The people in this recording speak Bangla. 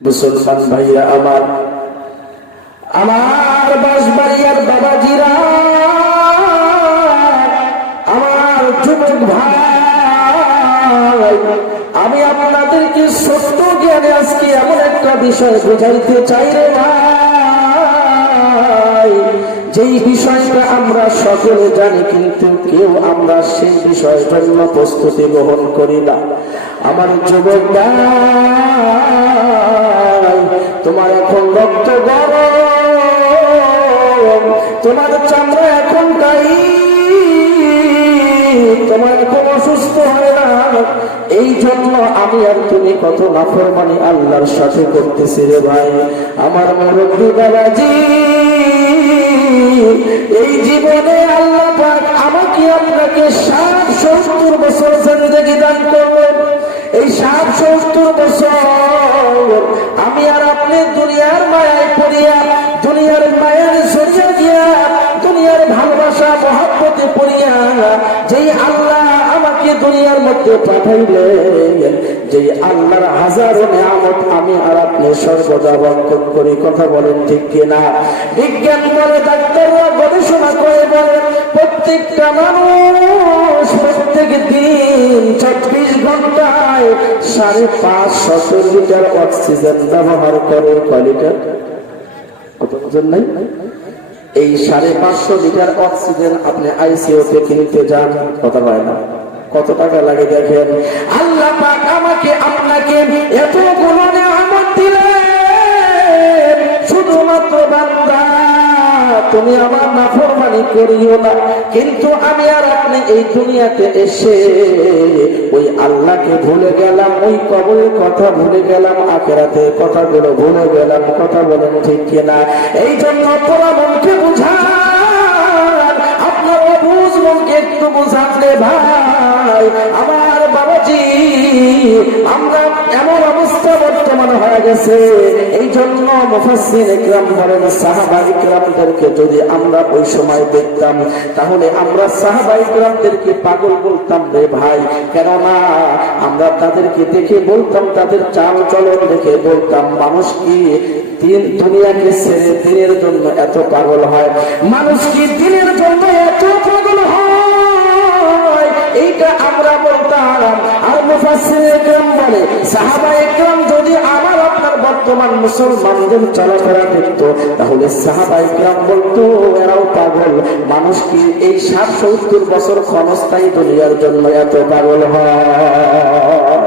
মুসলমান ভাইরা আমার, আমার বাঁশবাড়িয়ার বাবাজিরা, আমার যুবক ভাই, আমি আপনাদেরকে সত্য জ্ঞানে আজকে এমন একটা বিষয় বোঝাইতে চাই রে ভাই, যেই বিষয়টা আমরা সকলে জানি কিন্তু কেউ আমরা সেই বিষয়ের জন্য প্রস্তুতি গ্রহণ করি না। আমার যুবক ভাই, তোমার এখন রক্ত গরম, তোমার চামড়া এখন তোমার এখন অসুস্থ হয় না, এই জন্য আমি আর তুমি কত নাফরমানি আল্লাহর সাথে করতেছি রে ভাই। আমার মুরব্বী বাবাজি, এই জীবনে আল্লাহ পাক আমাকে আপনাকে 60-70 বছর জিন্দেগি দান করবেন। এই 60-70 বছর আমি আর আপনি দুনিয়ার মায়ায় পড়িয়া, দুনিয়ার মায়ের জড়িয়ে গিয়া, দুনিয়ার ভালোবাসা মহব্বতে পড়িয়া যেই আল্লাহ আমাকে দুনিয়ার মধ্যে পাঠাইলেন, যেই আল্লাহর হাজারো নিয়ামত আমি আর আপনি সর্বদা বরকত করি। কথা বলেন ঠিক কিনা? বিজ্ঞান বলে, ডাক্তাররা গবেষণা করে বলে, প্রত্যেকটা মানুষ প্রত্যেক দিন 24 ঘন্টায় 550 লিটার অক্সিজেন ব্যবহার করে। কয় লিটার? কত ওজন নাই? এই 550 লিটার অক্সিজেন আপনি আইসিইউতে কিনতে যান, কথা হয় না, কত টাকা লাগে দেখেন। আল্লাহ পাক আমাকে আপনাকে এতগুলো নিয়ামত দিলেন, শুধুমাত্র বান্দা তুমি আমার নাফরমানি করিও না। কিন্তু আমি আর আপনি এই দুনিয়াতে এসে ওই আল্লাহকে ভুলে গেলাম, ওই কবরের কথা ভুলে গেলাম, আখিরাতের কথাগুলো ভুলে গেলাম। কথা বলেন ঠিক কিনা? এই জন্য পোড়া মনকে বুঝান, আপনার অবুঝ মনকে একটু বুঝালে ভাই আমার বাবাজি, আমরা এমন অবস্থা বর্তমান হয়ে গেছে। এই জন্য মুফাসসির ইকরাম বলেন, সাহাবা ইকরামদেরকে যদি আমরা ওই সময় দেখতাম তাহলে আমরা সাহাবা ইকরামদেরকে পাগল বলতাম রে ভাই। কেননা আমরা তাদেরকে দেখে বলতাম, তাদের চাল চলন দেখে বলতাম, মানুষ কি দুনিয়াকে ছেড়ে দিনের জন্য এত পাগল হয়? মানুষ কি দিনের জন্য এত পাগল হয়? এইটা আমরা বলতাম। আর মুফাসসির ইকরাম বলে, সাহাবা ইকরাম যদি আমার আপনার বর্তমান মুসলমানদের চলাফেরা দেখতো তাহলে সাহাবা ইকরাম বলতো এরাও পাগল। মানুষ কি এই 60-70 বছর ক্ষণস্থায়ী দুনিয়ার জন্য এত পাগল হয়?